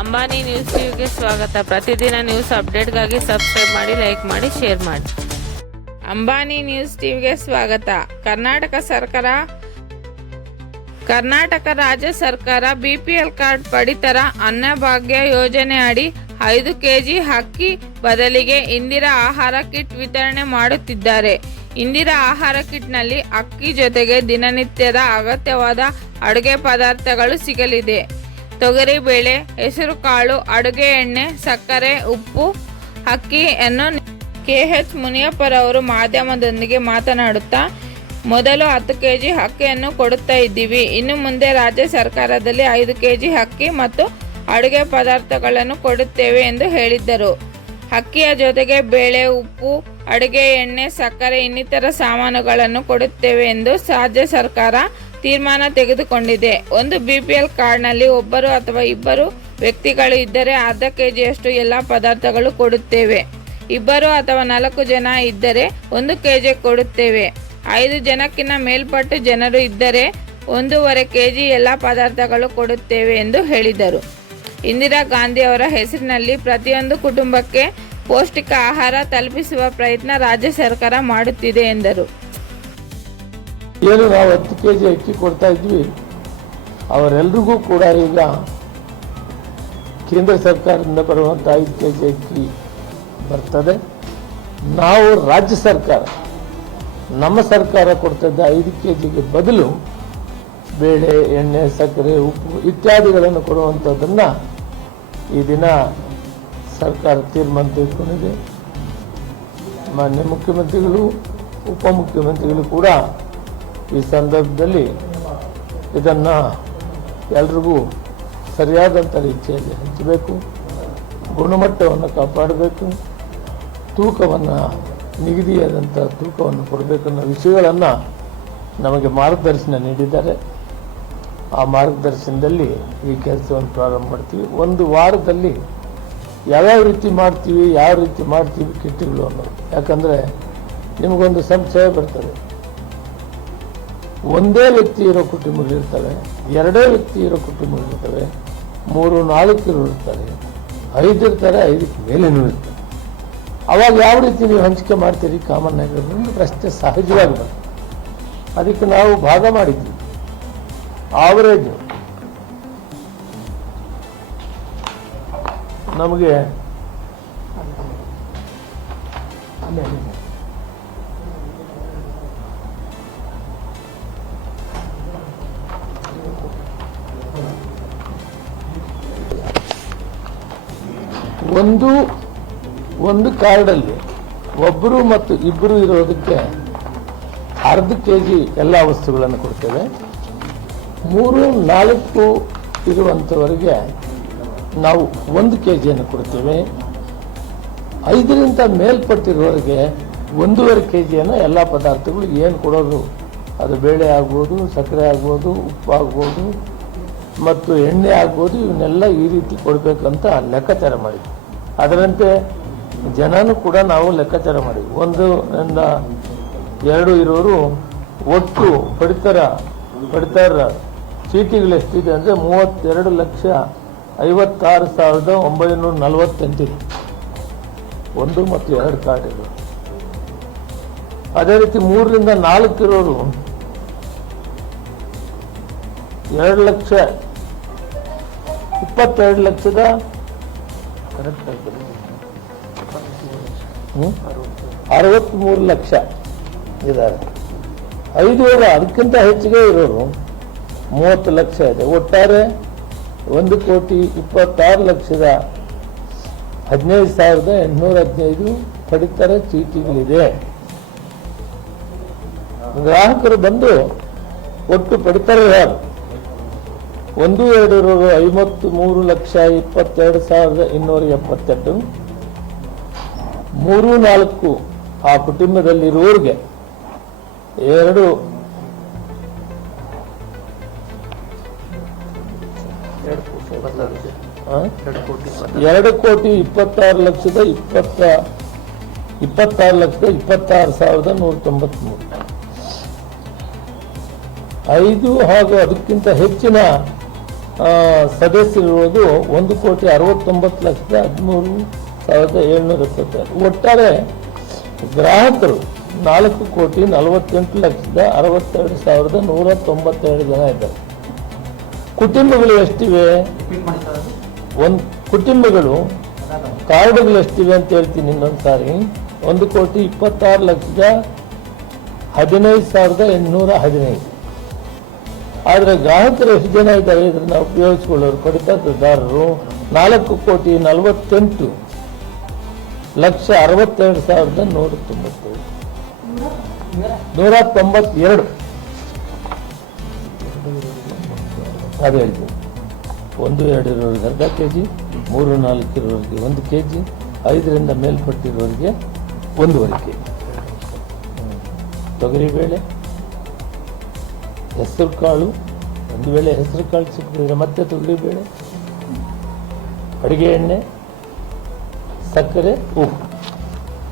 Ambani news ಟಿವಿಗೆ ಸ್ವಾಗತ. ಪ್ರತಿದಿನ ನ್ಯೂಸ್ ಅಪ್ಡೇಟ್ಗಾಗಿ ಸಬ್ಸ್ಕ್ರೈಬ್ ಮಾಡಿ, ಲೈಕ್ ಮಾಡಿ, ಶೇರ್ ಮಾಡಿ. ಅಂಬಾನಿ ನ್ಯೂಸ್ ಟಿವಿಗೆ ಸ್ವಾಗತ. ಕರ್ನಾಟಕ ಸರ್ಕಾರ, ಕರ್ನಾಟಕ ರಾಜ್ಯ ಸರ್ಕಾರ ಬಿಪಿಎಲ್ ಕಾರ್ಡ್ ಪಡಿತರ ಅನ್ನಭಾಗ್ಯ ಯೋಜನೆ ಅಡಿ ಐದು ಕೆಜಿ ಅಕ್ಕಿ ಬದಲಿಗೆ ಇಂದಿರಾ ಆಹಾರ ಕಿಟ್ ವಿತರಣೆ ಮಾಡುತ್ತಿದ್ದಾರೆ. ಇಂದಿರಾ ಆಹಾರ ಕಿಟ್ನಲ್ಲಿ ಅಕ್ಕಿ ಜೊತೆಗೆ ದಿನನಿತ್ಯದ ಅಗತ್ಯವಾದ ಅಡುಗೆ ಪದಾರ್ಥಗಳು ಸಿಗಲಿದೆ. ತೊಗರಿಬೇಳೆ ಹೆಸರುಕಾಳು ಅಡುಗೆ ಎಣ್ಣೆ, ಸಕ್ಕರೆ, ಉಪ್ಪು ಅಕ್ಕಿಯನ್ನು ಕೆಎಚ್ ಮುನಿಯಪ್ಪರವರು ಮಾಧ್ಯಮದೊಂದಿಗೆ ಮಾತನಾಡುತ್ತಾ, ಮೊದಲು ಹತ್ತು ಕೆ ಜಿ ಅಕ್ಕಿಯನ್ನು ಕೊಡುತ್ತಾ ಇದ್ದೀವಿ. ಇನ್ನು ಮುಂದೆ ರಾಜ್ಯ ಸರ್ಕಾರದಲ್ಲಿ ಐದು ಕೆ ಜಿ ಅಕ್ಕಿ ಮತ್ತು ಅಡುಗೆ ಪದಾರ್ಥಗಳನ್ನು ಕೊಡುತ್ತೇವೆ ಎಂದು ಹೇಳಿದ್ದರು. ಅಕ್ಕಿಯ ಜೊತೆಗೆ ಬೇಳೆ, ಉಪ್ಪು, ಅಡುಗೆ ಎಣ್ಣೆ, ಸಕ್ಕರೆ ಇನ್ನಿತರ ಸಾಮಾನುಗಳನ್ನು ಕೊಡುತ್ತೇವೆ ಎಂದು ರಾಜ್ಯ ಸರ್ಕಾರ ತೀರ್ಮಾನ ತೆಗೆದುಕೊಂಡಿದೆ. ಒಂದು ಬಿಪಿಎಲ್ ಕಾರ್ಡ್ನಲ್ಲಿ ಒಬ್ಬರು ಅಥವಾ ಇಬ್ಬರು ವ್ಯಕ್ತಿಗಳು ಇದ್ದರೆ ಅರ್ಧ ಕೆಜಿಯಷ್ಟು ಎಲ್ಲ ಪದಾರ್ಥಗಳು ಕೊಡುತ್ತೇವೆ. ಇಬ್ಬರು ಅಥವಾ ನಾಲ್ಕು ಜನ ಇದ್ದರೆ ಒಂದು ಕೆಜಿ ಕೊಡುತ್ತೇವೆ. ಐದು ಜನಕ್ಕಿಂತ ಮೇಲ್ಪಟ್ಟು ಜನರು ಇದ್ದರೆ ಒಂದೂವರೆ ಕೆಜಿ ಎಲ್ಲ ಪದಾರ್ಥಗಳು ಕೊಡುತ್ತೇವೆ ಎಂದು ಹೇಳಿದರು. ಇಂದಿರಾ ಗಾಂಧಿ ಅವರ ಹೆಸರಿನಲ್ಲಿ ಪ್ರತಿಯೊಂದು ಕುಟುಂಬಕ್ಕೆ ಪೌಷ್ಟಿಕ ಆಹಾರ ತಲುಪಿಸುವ ಪ್ರಯತ್ನ ರಾಜ್ಯ ಸರ್ಕಾರ ಮಾಡುತ್ತಿದೆ ಎಂದರು. ಏನು ನಾವು ಹತ್ತು ಕೆ ಜಿ ಅಕ್ಕಿ ಕೊಡ್ತಾ ಇದ್ವಿ, ಅವರೆಲ್ರಿಗೂ ಕೂಡ ಈಗ ಕೇಂದ್ರ ಸರ್ಕಾರದಿಂದ ಬರುವಂಥ ಐದು ಕೆ ಜಿ ಅಕ್ಕಿ ಬರ್ತದೆ. ನಾವು ರಾಜ್ಯ ಸರ್ಕಾರ, ನಮ್ಮ ಸರ್ಕಾರ ಕೊಡ್ತಿದ್ದ ಐದು ಕೆ ಜಿಗೆ ಬದಲು ಬೇಳೆ, ಎಣ್ಣೆ, ಸಕ್ಕರೆ, ಉಪ್ಪು ಇತ್ಯಾದಿಗಳನ್ನು ಕೊಡುವಂಥದ್ದನ್ನು ಈ ದಿನ ಸರ್ಕಾರ ತೀರ್ಮಾನ ತೆಗೆದುಕೊಂಡಿದೆ. ಮಾನ್ಯ ಮುಖ್ಯಮಂತ್ರಿಗಳು ಉಪಮುಖ್ಯಮಂತ್ರಿಗಳು ಕೂಡ ಈ ಸಂದರ್ಭದಲ್ಲಿ ಇದನ್ನು ಎಲ್ರಿಗೂ ಸರಿಯಾದಂಥ ರೀತಿಯಲ್ಲಿ ಹಂಚಬೇಕು. ಗುಣಮಟ್ಟವನ್ನು ಕಾಪಾಡಬೇಕು. ತೂಕವನ್ನು ನಿಗದಿಯಾದಂಥ ತೂಕವನ್ನು ಕೊಡಬೇಕು ಅನ್ನೋ ವಿಷಯಗಳನ್ನು ನಮಗೆ ಮಾರ್ಗದರ್ಶನ ನೀಡಿದ್ದಾರೆ. ಆ ಮಾರ್ಗದರ್ಶನದಲ್ಲಿ ಈ ಕೆಲಸವನ್ನು ಪ್ರಾರಂಭ ಮಾಡ್ತೀವಿ. ಒಂದು ವಾರದಲ್ಲಿ ಯಾವ್ಯಾವ ರೀತಿ ಮಾಡ್ತೀವಿ, ಯಾವ ರೀತಿ ಮಾಡ್ತೀವಿ ಕಿಟ್ಟಿಗಳು ಅನ್ನೋದು. ಯಾಕಂದರೆ ನಿಮಗೊಂದು ಸಂಶಯ ಬರ್ತದೆ. ಒಂದೇ ವ್ಯಕ್ತಿ ಇರೋ ಕುಟುಂಬಗಳಿರ್ತವೆ ಎರಡೇ ವ್ಯಕ್ತಿ ಇರೋ ಕುಟುಂಬಗಳಿರ್ತವೆ ಮೂರು, ನಾಲ್ಕು ಇರ್ತಾರೆ ಐದು ಇರ್ತಾರೆ, ಐದಕ್ಕೆ ಮೇಲೆ ಇರ್ತಾರೆ. ಅವಾಗ ಯಾವ ರೀತಿ ನೀವು ಹಂಚಿಕೆ ಮಾಡ್ತೀರಿ ಕಾಮನ್ ಆಗಿರೋದು ಪ್ರಶ್ನೆ ಸಹಜವಾಗಿ ಬರ್ತದೆ ಅದಕ್ಕೆ ನಾವು ಭಾಗ ಮಾಡಿದ್ವಿ. ಆವರೇಜ್ ನಮಗೆ ಒಂದು ಒಂದು ಕಾರ್ಡಲ್ಲಿ ಒಬ್ಬರು ಮತ್ತು ಇಬ್ಬರು ಇರೋದಕ್ಕೆ ಅರ್ಧ ಕೆ ಜಿ ಎಲ್ಲ ವಸ್ತುಗಳನ್ನು ಕೊಡ್ತೇವೆ. ಮೂರು, ನಾಲ್ಕು ಇರುವಂಥವರಿಗೆ ನಾವು ಒಂದು ಕೆ ಜಿಯನ್ನು ಕೊಡ್ತೇವೆ. ಐದರಿಂದ ಮೇಲ್ಪಟ್ಟಿರೋರಿಗೆ ಒಂದೂವರೆ ಕೆ ಜಿಯನ್ನು ಎಲ್ಲ ಪದಾರ್ಥಗಳು ಏನು ಕೊಡೋದು, ಅದು ಬೇಳೆ ಆಗ್ಬೋದು, ಸಕ್ಕರೆ ಆಗ್ಬೋದು, ಉಪ್ಪು ಆಗ್ಬೋದು, ಮತ್ತು ಎಣ್ಣೆ ಆಗ್ಬೋದು, ಇವನ್ನೆಲ್ಲ ಈ ರೀತಿ ಕೊಡಬೇಕಂತ ಲೆಕ್ಕಾಚಾರ ಮಾಡಿದ್ವಿ. ಅದರಂತೆ ಜನನೂ ಕೂಡ ನಾವು ಲೆಕ್ಕಾಚಾರ ಮಾಡಿದ್ವಿ. ಒಂದು ಎರಡು ಇರೋರು ಒಟ್ಟು ಪಡಿತರ ಪಡಿತರ ಚೀಟಿಗಳು ಎಷ್ಟಿದೆ ಅಂದರೆ ಮೂವತ್ತೆರಡು ಲಕ್ಷ ಐವತ್ತಾರು ಸಾವಿರದ ಒಂಬೈನೂರ ನಲವತ್ತೆಂಟಿದೆ ಒಂದು ಮತ್ತು ಎರಡು ಕಾರ್ಡ್ ಇದೆ ಅದೇ ರೀತಿ ಮೂರರಿಂದ ನಾಲ್ಕು ಇರೋರು ಎರಡು ಲಕ್ಷ ಇಪ್ಪತ್ತೆರಡು ಲಕ್ಷದ ಅರವತ್ತ್ಮೂರು ಲಕ್ಷ ಇದ್ದಾರೆ. ಐದುವರೆ ಅದಕ್ಕಿಂತ ಹೆಚ್ಚಿಗೆ ಇರೋರು ಮೂವತ್ತು ಲಕ್ಷ ಇದೆ. ಒಟ್ಟಾರೆ ಒಂದು ಕೋಟಿ ಇಪ್ಪತ್ತಾರು ಲಕ್ಷದ ಹದಿನೈದು ಸಾವಿರದ ಎಂಟುನೂರ ಹದಿನೈದು ಪಡಿತರ ಚೀಟಿಗಳಿದೆ. ಗ್ರಾಹಕರು ಬಂದು ಒಟ್ಟು ಪಡಿತರ ಯಾರು? ಒಂದು ಎರಡು ಐವತ್ತು ಮೂರು ಲಕ್ಷ ಇಪ್ಪತ್ತೆರಡು ಸಾವಿರದ ಇನ್ನೂರ ಎಪ್ಪತ್ತೆಂಟು ಮೂರು ನಾಲ್ಕು ಆ ಕುಟುಂಬದಲ್ಲಿರುವವರಿಗೆ ಎರಡು? ಎರಡು ಕೋಟಿ ಇಪ್ಪತ್ತಾರು ಲಕ್ಷದ ಇಪ್ಪತ್ತ, ಇಪ್ಪತ್ತಾರು ಲಕ್ಷದ ಇಪ್ಪತ್ತಾರು ಸಾವಿರದ ನೂರ ತೊಂಬತ್ಮೂರು ಐದು ಹಾಗೂ ಅದಕ್ಕಿಂತ ಹೆಚ್ಚಿನ ಸದಸ್ಯರಿರುವುದು ಒಂದು ಕೋಟಿ ಅರವತ್ತೊಂಬತ್ತು ಲಕ್ಷದ ಹದಿಮೂರು ಸಾವಿರದ ಏಳ್ನೂರ ಸತ್ತ ಒಟ್ಟಾರೆ ಗ್ರಾಹಕರು ನಾಲ್ಕು ಕೋಟಿ ನಲವತ್ತೆಂಟು ಲಕ್ಷದ ಅರವತ್ತೆರಡು ಸಾವಿರದ ನೂರ ತೊಂಬತ್ತೆರಡು ಜನ ಇದ್ದಾರೆ. ಕುಟುಂಬಗಳು ಎಷ್ಟಿವೆ? ಒಂದು ಕುಟುಂಬಗಳು ಕಾರ್ಡುಗಳು ಎಷ್ಟಿವೆ ಅಂತ ಹೇಳ್ತೀನಿ ಇನ್ನೊಂದು ಸಾರಿ. ಒಂದು ಕೋಟಿ ಇಪ್ಪತ್ತಾರು ಲಕ್ಷದ ಹದಿನೈದು ಸಾವಿರದ ಎಂಟುನೂರ ಹದಿನೈದು. ಆದರೆ ಗ್ರಾಹಕರು ಎಷ್ಟು ಜನ ಇದ್ದಾರೆ ಇದನ್ನು ಉಪಯೋಗಿಸಿಕೊಳ್ಳೋರು ಕಡಿತದಾರರು ನಾಲ್ಕು ಕೋಟಿ ನಲವತ್ತೆಂಟು ಲಕ್ಷ ಅರವತ್ತೆರಡು ಸಾವಿರದ ನೂರ ತೊಂಬತ್ತು. ನೂರ ತೊಂಬತ್ತೆರಡು. ಅದು ಹೇಳ್ತೀವಿ ಒಂದು, ಎರಡು ಇರೋರಿಗೆ ಅರ್ಧ ಕೆ ಜಿ ಮೂರು, ನಾಲ್ಕು ಇರೋರಿಗೆ ಒಂದು ಕೆ ಜಿ ಐದರಿಂದ ಮೇಲ್ಪಟ್ಟಿರೋರಿಗೆ ಒಂದೂವರೆ ಕೆ ಜಿ ತೊಗರಿಬೇಳೆ ಹೆಸರು ಕಾಳು, ಒಂದು ವೇಳೆ ಹೆಸರು ಕಾಳು ಸಿಕ್ಕಿದ್ರೆ ಮತ್ತೆ ತೊಗರಿಬೇಳೆ, ಅಡುಗೆ ಎಣ್ಣೆ, ಸಕ್ಕರೆ, ಉಪ್ಪು.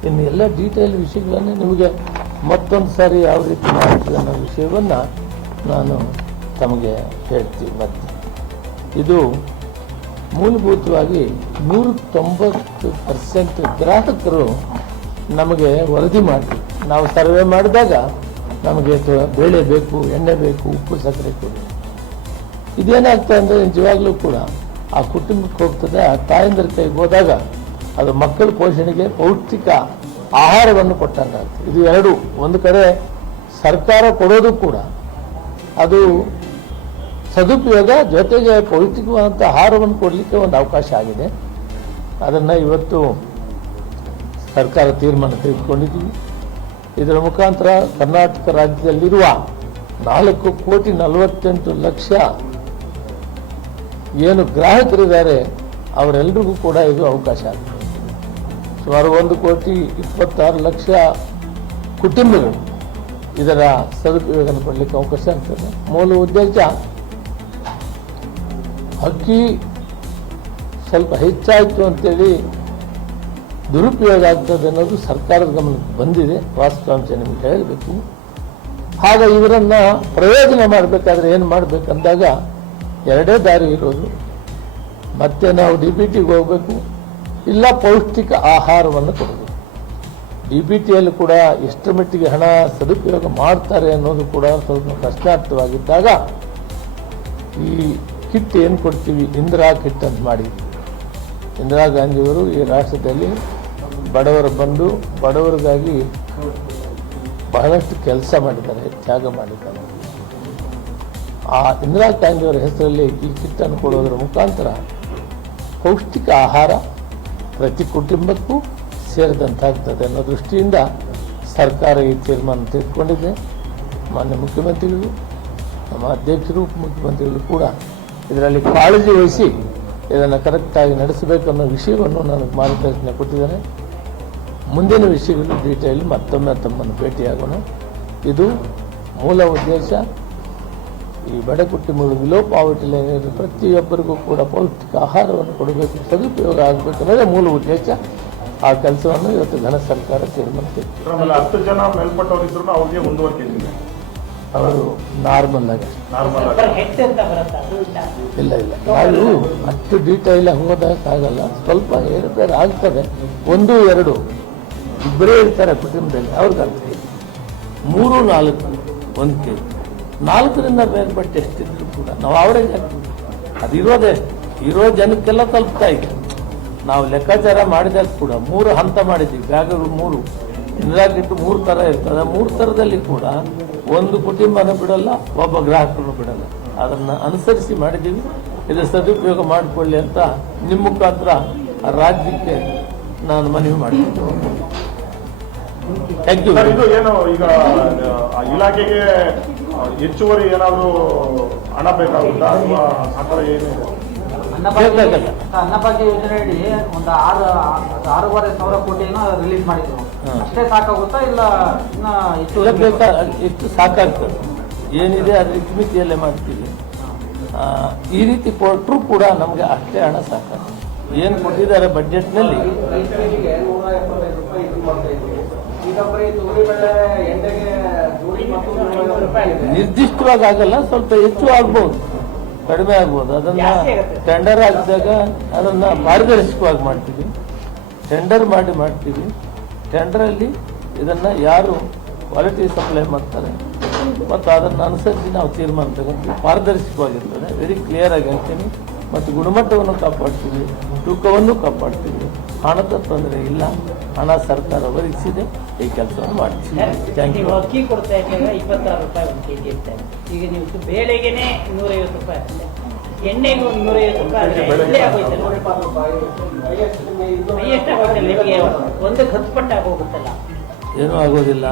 ಇನ್ನು ಎಲ್ಲ ಡೀಟೇಲ್ ವಿಷಯಗಳನ್ನು ನಿಮಗೆ ಮತ್ತೊಂದು ಸಾರಿ ಯಾವ ರೀತಿ ಮಾಡ್ತೀವಿ ಅನ್ನೋ ವಿಷಯವನ್ನು ನಾನು ತಮಗೆ ಹೇಳ್ತೀವಿ ಮತ್ತೆ. ಇದು ಮೂಲಭೂತವಾಗಿ ನೂರ ತೊಂಬತ್ತು ಪರ್ಸೆಂಟ್ ಗ್ರಾಹಕರು ನಮಗೆ ವರದಿ ಮಾಡಿ ನಾವು ಸರ್ವೆ ಮಾಡಿದಾಗ ನಮಗೆ ಬೇಳೆ ಬೇಕು, ಎಣ್ಣೆ ಬೇಕು, ಉಪ್ಪು ಸಕ್ಕರೆ ಕೊಡಿ. ಇದೇನಾಗ್ತದೆ ಅಂದರೆ ನಿಜವಾಗ್ಲೂ ಕೂಡ ಆ ಕುಟುಂಬಕ್ಕೆ ಹೋಗ್ತದೆ, ಆ ತಾಯಂದ್ರ ಕೈಗೆ ಹೋದಾಗ ಅದು ಮಕ್ಕಳ ಪೋಷಣೆಗೆ ಪೌಷ್ಟಿಕ ಆಹಾರವನ್ನು ಕೊಟ್ಟಂಗಾಗ್ತದೆ ಇದು ಎರಡು. ಒಂದು ಕಡೆ ಸರ್ಕಾರ ಕೊಡೋದು ಕೂಡ ಅದು ಸದುಪಯೋಗ, ಜೊತೆಗೆ ಪೌಷ್ಟಿಕವಾದಂಥ ಆಹಾರವನ್ನು ಕೊಡಲಿಕ್ಕೆ ಒಂದು ಅವಕಾಶ ಆಗಿದೆ. ಅದನ್ನು ಇವತ್ತು ಸರ್ಕಾರ ತೀರ್ಮಾನ ತೆಗೆದುಕೊಂಡಿದ್ದೀವಿ. ಇದರ ಮುಖಾಂತರ ಕರ್ನಾಟಕ ರಾಜ್ಯದಲ್ಲಿರುವ ನಾಲ್ಕು ಕೋಟಿ ನಲವತ್ತೆಂಟು ಲಕ್ಷ ಏನು ಗ್ರಾಹಕರಿದ್ದಾರೆ ಅವರೆಲ್ಲರಿಗೂ ಕೂಡ ಇದು ಅವಕಾಶ ಆಗ್ತದೆ. ಸುಮಾರು ಒಂದು ಕೋಟಿ ಇಪ್ಪತ್ತಾರು ಲಕ್ಷ ಕುಟುಂಬಗಳು ಇದರ ಸದುಪಯೋಗ ಪಡಲಿಕ್ಕೆ ಅವಕಾಶ ಆಗ್ತದೆ. ಮೂಲ ಉದ್ದೇಶ, ಅಕ್ಕಿ ಸ್ವಲ್ಪ ಹೆಚ್ಚಾಯಿತು ಅಂತೇಳಿ ದುರುಪಯೋಗ ಆಗ್ತದೆ ಅನ್ನೋದು ಸರ್ಕಾರದ ಗಮನಕ್ಕೆ ಬಂದಿದೆ. ವಾಸ್ತವಾಂಶ ನಿಮಗೆ ಹೇಳಬೇಕು. ಆಗ ಇವರನ್ನ ಪ್ರಯೋಜನ ಮಾಡಬೇಕಾದ್ರೆ ಏನು ಮಾಡಬೇಕಂದಾಗ ಎರಡೇ ದಾರಿ ಇರೋದು. ಮತ್ತೆ ನಾವು ಡಿ ಬಿ ಟಿಗೆ ಹೋಗಬೇಕು. ಇಲ್ಲ ಪೌಷ್ಟಿಕ ಆಹಾರವನ್ನು ಕೊಡಬೇಕು. ಡಿ ಬಿ ಟಿಯಲ್ಲಿ ಕೂಡ ಎಷ್ಟರ ಮಟ್ಟಿಗೆ ಹಣ ಸದುಪಯೋಗ ಮಾಡ್ತಾರೆ ಅನ್ನೋದು ಕೂಡ ಸ್ವಲ್ಪ ಪ್ರಶ್ನಾರ್ಥವಾಗಿದ್ದಾಗ ಈ ಕಿಟ್ ಏನು ಕೊಡ್ತೀವಿ? ಇಂದಿರಾ ಕಿಟ್ ಅಂತ ಮಾಡಿ. ಇಂದಿರಾ ಗಾಂಧಿಯವರು ಈ ರಾಷ್ಟ್ರದಲ್ಲಿ ಬಡವರು ಬಂದು ಬಡವರಿಗಾಗಿ ಬಹಳಷ್ಟು ಕೆಲಸ ಮಾಡಿದ್ದಾರೆ, ತ್ಯಾಗ ಮಾಡಿದ್ದಾರೆ. ಆ ಇಂದಿರಾ ಗಾಂಧಿಯವರ ಹೆಸರಲ್ಲಿ ಈ ಕಿಟ್ಟನ್ನು ಕೊಡೋದರ ಮುಖಾಂತರ ಪೌಷ್ಟಿಕ ಆಹಾರ ಪ್ರತಿ ಕುಟುಂಬಕ್ಕೂ ಸೇರಿದಂತಾಗ್ತದೆ ಅನ್ನೋ ದೃಷ್ಟಿಯಿಂದ ಸರ್ಕಾರ ಈ ತೀರ್ಮಾನ ತೆಗೆದುಕೊಂಡಿದೆ. ಮಾನ್ಯ ಮುಖ್ಯಮಂತ್ರಿಗಳು ನಮ್ಮ ಅಧ್ಯಕ್ಷರು, ಉಪಮುಖ್ಯಮಂತ್ರಿಗಳು ಕೂಡ ಇದರಲ್ಲಿ ಕಾಳಜಿ ವಹಿಸಿ ಇದನ್ನು ಕರೆಕ್ಟಾಗಿ ನಡೆಸಬೇಕು ಅನ್ನೋ ವಿಷಯವನ್ನು ನನಗೆ ಮಾರ್ಗದರ್ಶನ ಕೊಟ್ಟಿದ್ದಾರೆ ಮುಂದಿನ ವಿಷಯಗಳು ಡೀಟೇಲ್ ಮತ್ತೊಮ್ಮೆ ತಮ್ಮನ್ನು ಭೇಟಿಯಾಗೋಣ. ಇದು ಮೂಲ ಉದ್ದೇಶ. ಈ ಬಡ ಕುಟುಂಬಗಳು ವಿಲೋ ಆಗುತ್ತಿಲ್ಲ ಪ್ರತಿಯೊಬ್ಬರಿಗೂ ಕೂಡ ಪೌಷ್ಟಿಕ ಆಹಾರವನ್ನು ಕೊಡಬೇಕು, ಸದುಪಯೋಗ ಆಗಬೇಕು ಅನ್ನೋದೇ ಮೂಲ ಉದ್ದೇಶ. ಆ ಕೆಲಸವನ್ನು ಇವತ್ತು ಘನ ಸರ್ಕಾರ ತೀರ್ಮಾನಿಸಿದೆ ಹತ್ತು ಜನ ಮೇಲ್ಪಟ್ಟವರಿದ್ರು ಅವ್ರಿಗೆ ಒಂದೂವರೆ ಕೆಜಿ ಅವರು ನಾರ್ಮಲ್ ಆಗಿ. ನಾರ್ಮಲ್ ಆಗಿ. ಅಂತ ಬರುತ್ತೆ? ಇಲ್ಲ ಇಲ್ಲ. ನಾವು ಅಷ್ಟು ಡೀಟೈಲ್ ಹೋದಾಗಲ್ಲ ಸ್ವಲ್ಪ ಏರುಪೇರು ಆಗ್ತದೆ ಒಂದು ಎರಡು. ಇಬ್ಬರೇ ಇರ್ತಾರೆ ಕುಟುಂಬದಲ್ಲಿ. ಅವ್ರಿಗೆ ಅರ್ಥ ಇದೆ ಮೂರು ನಾಲ್ಕು ಒಂದು ಕೆ ಜಿ. ನಾಲ್ಕರಿಂದ ಮೇಲ್ಪಟ್ಟು ಎಷ್ಟಿದ್ರು ಕೂಡ ನಾವು ಅವರೇಜ್ ಅದು ಇರೋದೇ ಇರೋ ಜನಕ್ಕೆಲ್ಲ ತಲುಪ್ತಾ ಇದೆ. ನಾವು ಲೆಕ್ಕಾಚಾರ ಮಾಡಿದಾಗ ಕೂಡ ಮೂರು ಹಂತ ಮಾಡಿದ್ದೀವಿ. ಬ್ಯಾಗ್ಗಳು ಮೂರು. ಇಂದಿರಾಗಿಟ್ಟು ಮೂರು ಥರ ಇರ್ತದೆ. ಮೂರು ಥರದಲ್ಲಿ ಕೂಡ ಒಂದು ಕುಟುಂಬನ ಬಿಡಲ್ಲ ಒಬ್ಬ ಗ್ರಾಹಕರನ್ನು ಬಿಡಲ್ಲ. ಅದನ್ನು ಅನುಸರಿಸಿ ಮಾಡಿದ್ದೀವಿ. ಇದು ಸದುಪಯೋಗ ಮಾಡಿಕೊಳ್ಳಿ ಅಂತ ನಿಮ್ಮ ಮುಖಾಂತರ ಆ ರಾಜ್ಯಕ್ಕೆ ನಾನು ಮನವಿ ಮಾಡ್ತೀನಿ. ಥ್ಯಾಂಕ್ ಯು ಸರ್ ಇದು ಏನು ಈಗ ಆ, ಇಲಾಖೆಗೆ ಹೆಚ್ಚುವರಿ ಏನಾದರೂ ಹಣ ಬೇಕಾಗುತ್ತಾ ಅನ್ನಭಾಗ್ಯ ಯೋಜನೆ ಯೋಜನೆಯಡಿ ಒಂದು ಆರು ಆರೂವರೆ ಸಾವಿರ ಕೋಟಿಯನ್ನು ರಿಲೀಸ್ ಮಾಡಿದ್ರು. ಅಷ್ಟೇ ಸಾಕಾಗುತ್ತಾ ಇಲ್ಲ ಇನ್ನ ಹೆಚ್ಚು ಎಷ್ಟು ಸಾಕಾಗ್ತದೆ. ಏನಿದೆ ಅದ್ರ ಮಿತಿಯಲ್ಲೇ ಮಾಡ್ತೀವಿ. ಆ, ಈ ರೀತಿ ಕೊಟ್ಟರು ಕೂಡ ನಮಗೆ ಅಷ್ಟೇ ಹಣ ಸಾಕಾಗ್ತದೆ. ಏನು ಕೊಟ್ಟಿದ್ದಾರೆ ಬಜೆಟ್ನಲ್ಲಿ? ನಿರ್ದಿಷ್ಟವಾಗಿ ಆಗಲ್ಲ ಸ್ವಲ್ಪ ಹೆಚ್ಚು ಆಗ್ಬೋದು. ಕಡಿಮೆ ಆಗ್ಬೋದು. ಅದನ್ನ ಟೆಂಡರ್ ಆಗಿದಾಗ ಅದನ್ನ ಪಾರದರ್ಶಕವಾಗಿ ಮಾಡ್ತೀವಿ. ಟೆಂಡರ್ ಮಾಡಿ ಮಾಡ್ತೀವಿ. ಟೆಂಡರಲ್ಲಿ ಇದನ್ನ ಯಾರು ಕ್ವಾಲಿಟಿ ಸಪ್ಲೈ ಮಾಡ್ತಾರೆ ಮತ್ತು ಅದನ್ನು ಅನುಸರಿಸಿ ನಾವು ತೀರ್ಮಾನ ತಗೊಂಡು ಪಾರದರ್ಶಕವಾಗಿರ್ತದೆ ವೆರಿ ಕ್ಲಿಯರ್ ಆಗಿ ಹೇಳ್ತೀನಿ. ಮತ್ತು ಗುಣಮಟ್ಟವನ್ನು ಕಾಪಾಡ್ತೀವಿ ತೂಕವನ್ನು ಕಾಪಾಡ್ತೀವಿ. ಹಣದ ತೊಂದರೆ ಇಲ್ಲ. ಹಣ ಸರ್ಕಾರ ಒದಗಿಸಿದೆ. ಈ ಕೆಲಸವನ್ನು ಮಾಡ್ತೀವಿ. ಥ್ಯಾಂಕ್ ಯು ಅಕ್ಕಿ ಕೊಡ್ತಾ ಇದ್ದಾಗ ಇಪ್ಪತ್ತಾರು ರೂಪಾಯಿ ಒಂದು ಕೆಜಿ ಇರ್ತಾರೆ ಈಗ ನೀವು ಬೇಳೆಗೆನೆ ನೂರೈವತ್ತು ರೂಪಾಯಿ ಎಣ್ಣೆಗೆ ಒಂದು ನೂರೈವತ್ತು ರೂಪಾಯಿ ನಿಮಗೆ ಒಂದಕ್ಕೆ ಹತ್ತು ಪಟ್ಟು ಆಗೋಗುತ್ತಲ್ಲ ಏನೂ ಆಗೋದಿಲ್ಲ.